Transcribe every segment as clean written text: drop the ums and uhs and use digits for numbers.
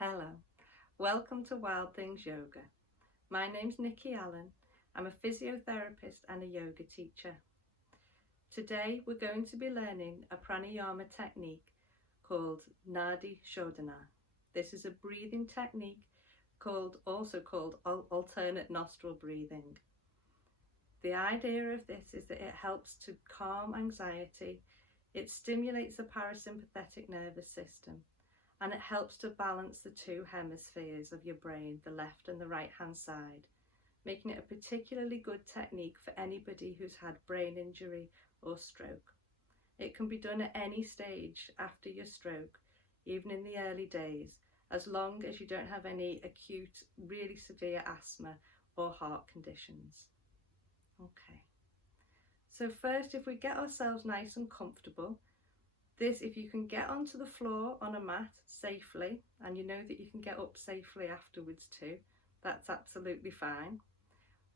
Hello, welcome to Wild Things Yoga. My name's Nikki Allen. I'm a physiotherapist and a yoga teacher. Today we're going to be learning a pranayama technique called Nadi Shodhana. This is a breathing technique also called alternate nostril breathing. The idea of this is that it helps to calm anxiety, it stimulates the parasympathetic nervous system, and it helps to balance the two hemispheres of your brain, the left and the right hand side, making it a particularly good technique for anybody who's had brain injury or stroke. It can be done at any stage after your stroke, even in the early days, as long as you don't have any acute, really severe asthma or heart conditions. Okay, so first, if we get ourselves nice and comfortable, if you can get onto the floor on a mat safely, and you know that you can get up safely afterwards too, that's absolutely fine.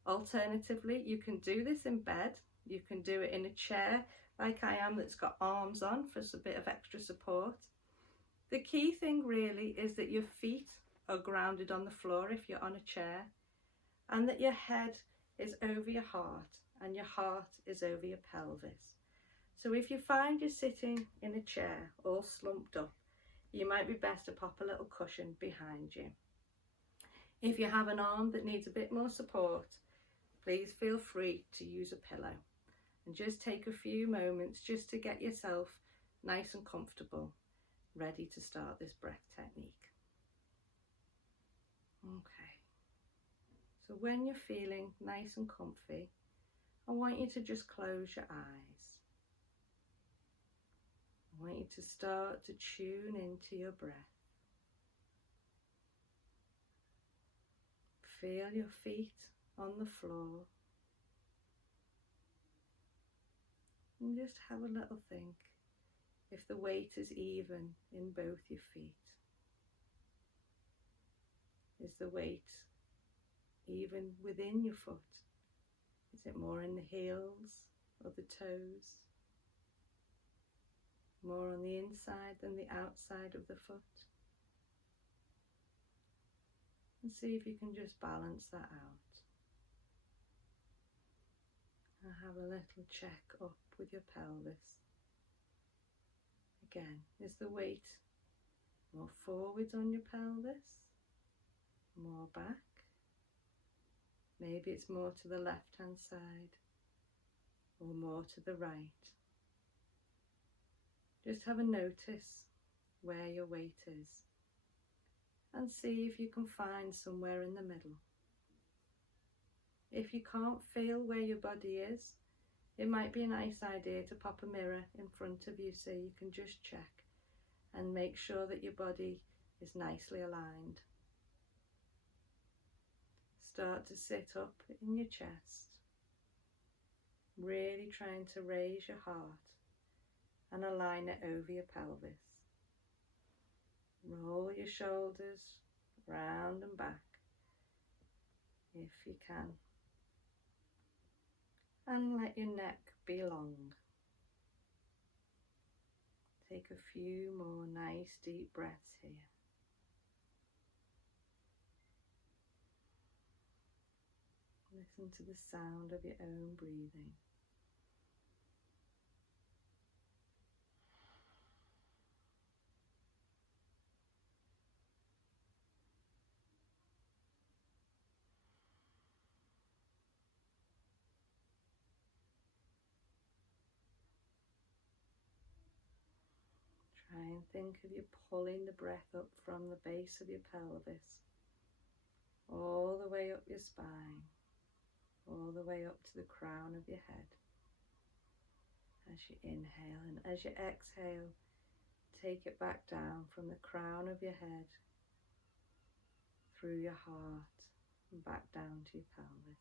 Alternatively, you can do this in bed. You can do it in a chair like I am that's got arms on for a bit of extra support. The key thing really is that your feet are grounded on the floor if you're on a chair, and that your head is over your heart and your heart is over your pelvis. So if you find you're sitting in a chair all slumped up, you might be best to pop a little cushion behind you. If you have an arm that needs a bit more support, please feel free to use a pillow, and just take a few moments just to get yourself nice and comfortable, ready to start this breath technique. Okay, so when you're feeling nice and comfy, I want you to just close your eyes. I want you to start to tune into your breath. Feel your feet on the floor. And just have a little think if the weight is even in both your feet. Is the weight even within your foot? Is it more in the heels or the toes? More on the inside than the outside of the foot? And see if you can just balance that out. And have a little check up with your pelvis. Again, is the weight more forwards on your pelvis? More back? Maybe it's more to the left hand side or more to the right. Just have a notice where your weight is and see if you can find somewhere in the middle. If you can't feel where your body is, it might be a nice idea to pop a mirror in front of you so you can just check and make sure that your body is nicely aligned. Start to sit up in your chest, really trying to raise your heart and align it over your pelvis. Roll your shoulders round and back if you can, and let your neck be long. Take a few more nice deep breaths here. Listen to the sound of your own breathing. Try and think of you pulling the breath up from the base of your pelvis, all the way up your spine, all the way up to the crown of your head. As you inhale, and as you exhale, take it back down from the crown of your head, through your heart, and back down to your pelvis.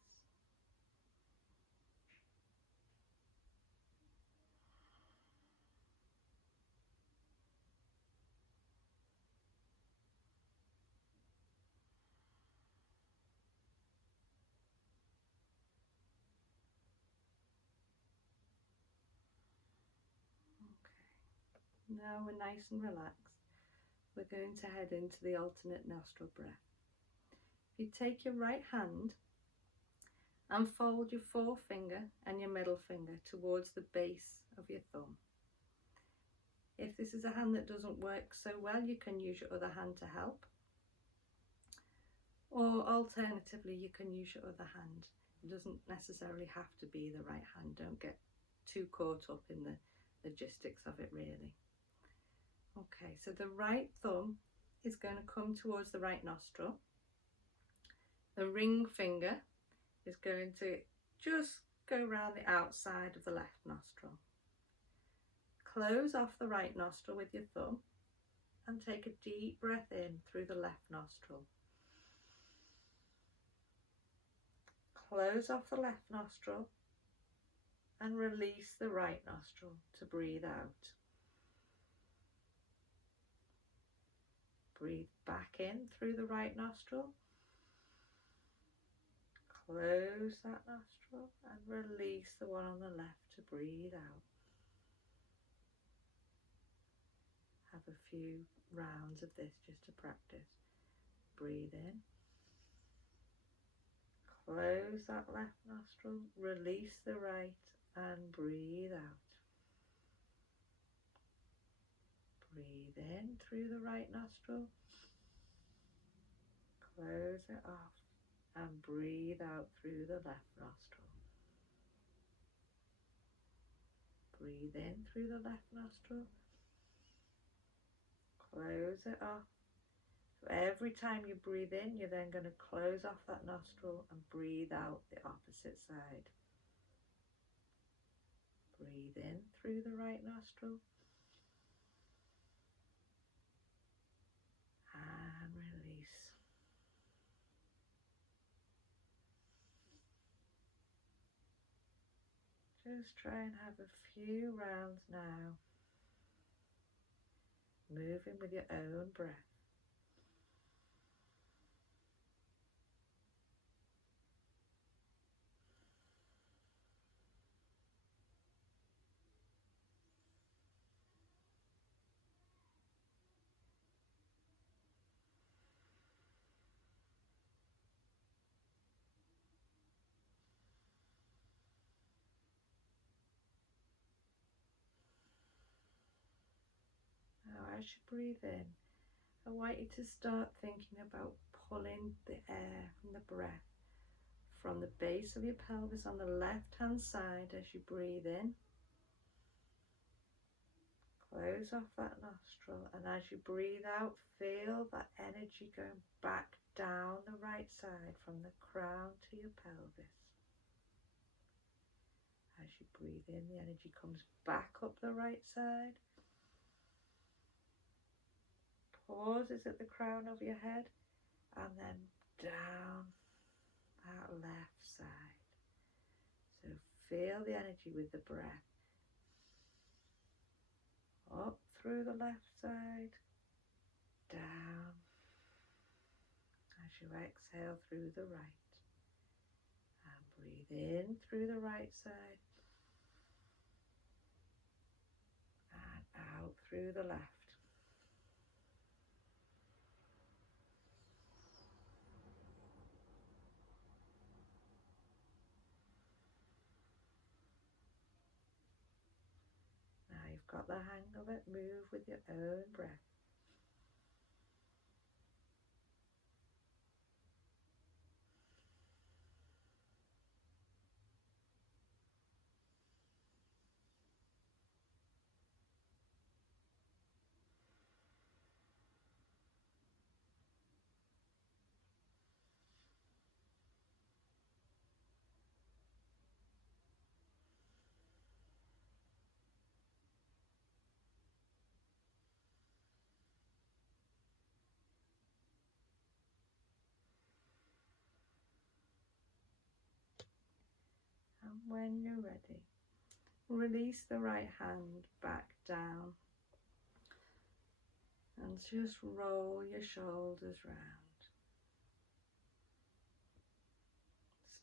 Now we're nice and relaxed. we're going to head into the alternate nostril breath. If you take your right hand and fold your forefinger and your middle finger towards the base of your thumb. If this is a hand that doesn't work so well, you can use your other hand to help. Or alternatively, you can use your other hand. It doesn't necessarily have to be the right hand. Don't get too caught up in the logistics of it, really. Okay, so the right thumb is going to come towards the right nostril. The ring finger is going to just go around the outside of the left nostril. Close off the right nostril with your thumb and take a deep breath in through the left nostril. Close off the left nostril and release the right nostril to breathe out. Breathe back in through the right nostril. Close that nostril and release the one on the left to breathe out. Have a few rounds of this just to practice. Breathe in. Close that left nostril, release the right and breathe out. Breathe in through the right nostril, close it off and breathe out through the left nostril. Breathe in through the left nostril, close it off. So every time you breathe in, you're then going to close off that nostril and breathe out the opposite side. Breathe in through the right nostril and release. Just try and have a few rounds now, moving with your own breath. As you breathe in, I want you to start thinking about pulling the air from the breath from the base of your pelvis on the left hand side as you breathe in. Close off that nostril, and as you breathe out, feel that energy going back down the right side from the crown to your pelvis. As you breathe in, the energy comes back up the right side. Pauses at the crown of your head and then down that left side. So feel the energy with the breath. Up through the left side, down as you exhale through the right. And breathe in through the right side and out through the left. Got the hang of it, move with your own breath. And when you're ready, release the right hand back down and just roll your shoulders round.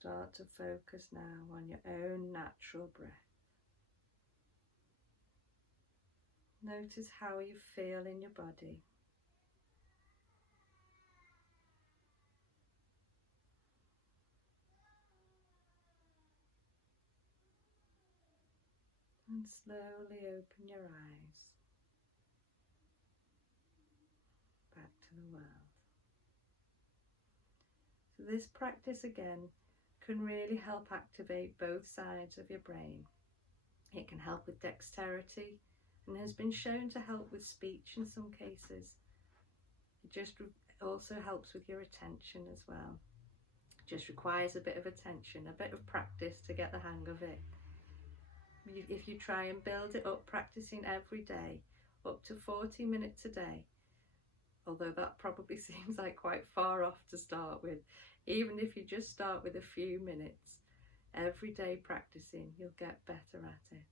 Start to focus now on your own natural breath. Notice how you feel in your body. And slowly open your eyes back to the world. So this practice again can really help activate both sides of your brain. It can help with dexterity and has been shown to help with speech in some cases. It just also helps with your attention as well. It just requires a bit of attention, a bit of practice to get the hang of it. If you try and build it up, practicing every day, up to 40 minutes a day, although that probably seems like quite far off to start with, even if you just start with a few minutes, every day practicing, you'll get better at it.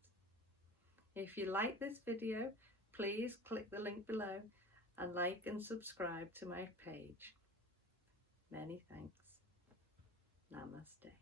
If you like this video, please click the link below and like and subscribe to my page. Many thanks. Namaste.